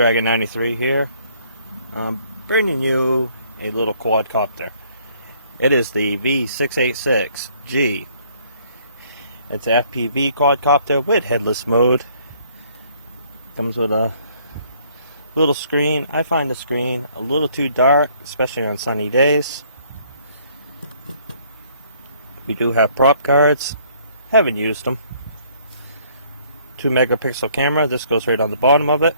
Dragon93 here. I'm bringing you a little quadcopter. It is the V686G. It's an FPV quadcopter with headless mode. Comes with a little screen. I find the screen a little too dark, especially on sunny days. We do have prop cards. Haven't used them. 2 megapixel camera. This goes right on the bottom of it.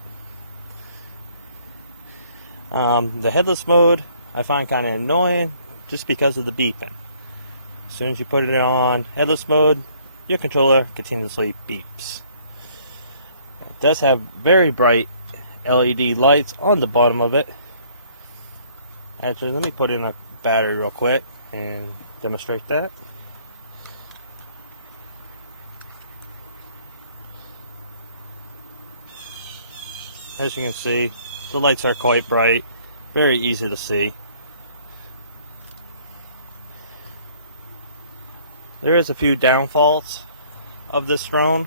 The headless mode I find kind of annoying just because of the beeping. As soon as you put it on headless mode, your controller continuously beeps. It does have very bright LED lights on the bottom of it. Actually, let me put in a battery real quick and demonstrate that. As you can see, the lights are quite bright, very easy to see. There is a few downfalls of this drone.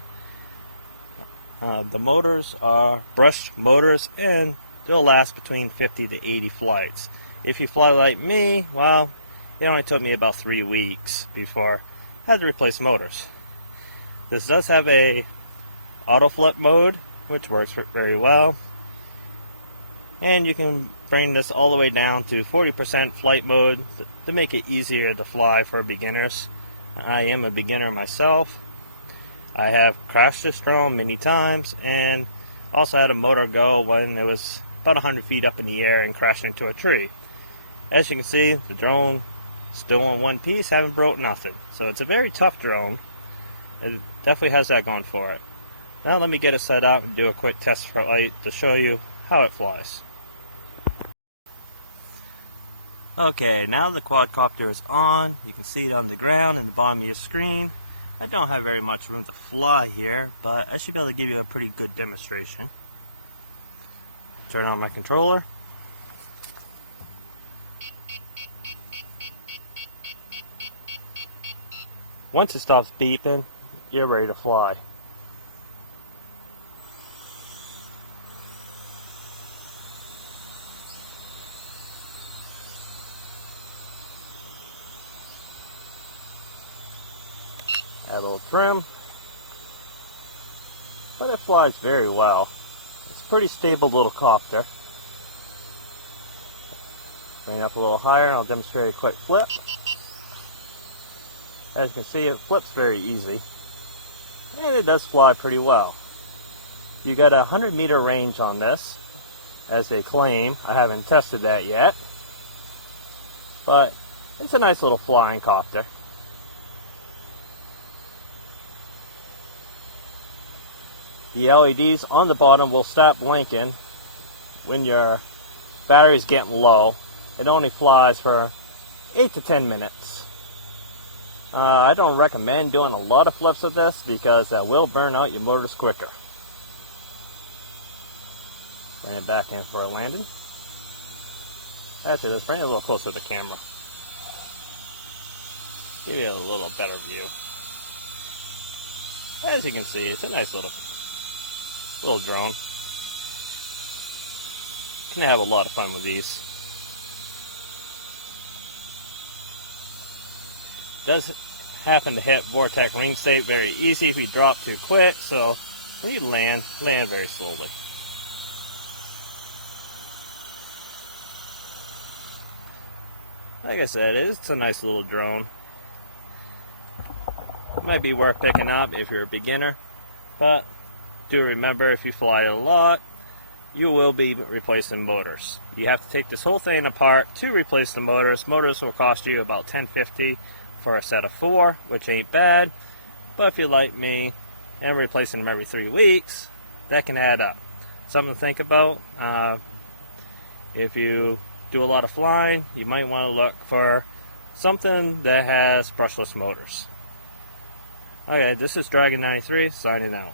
The motors are brushed motors and they'll last between 50 to 80 flights. If you fly like me, well, it only took me about 3 weeks before I had to replace motors. This does have a auto flip mode, which works very well. And you can bring this all the way down to 40% flight mode to make it easier to fly for beginners. I am a beginner myself. I have crashed this drone many times and also had a motor go when it was about 100 feet up in the air and crashed into a tree. As you can see, the drone still in one piece, haven't broke nothing. So it's a very tough drone. It definitely has that going for it. Now let me get it set up and do a quick test flight to show you how it flies. Okay, now the quadcopter is on. You can see it on the ground in the bottom of your screen. I don't have very much room to fly here, but I should be able to give you a pretty good demonstration. Turn on my controller. Once it stops beeping, you're ready to fly. Add a little trim, but it flies very well. It's a pretty stable little copter. Bring it up a little higher and I'll demonstrate a quick flip. As you can see, it flips very easy, and it does fly pretty well. You got a 100-meter range on this, as they claim. I haven't tested that yet, but it's a nice little flying copter. The LEDs on the bottom will stop blinking when your battery's getting low. It only flies for 8 to 10 minutes. I don't recommend doing a lot of flips with this because that will burn out your motors quicker. Bring it back in for a landing. Actually, let's bring it a little closer to the camera. Give you a little better view. As you can see, it's a nice little drone. You can have a lot of fun with these. Does happen to hit vortex ring stave very easy if you drop too quick, so when you land very slowly. Like I said, it's a nice little drone. It might be worth picking up if you're a beginner, but do remember, if you fly a lot, you will be replacing motors. You have to take this whole thing apart to replace the motors. Motors will cost you about $10.50 for a set of 4, which ain't bad. But if you're like me and replacing them every 3 weeks, that can add up. Something to think about. If you do a lot of flying, you might want to look for something that has brushless motors. Okay, this is Dragon93 signing out.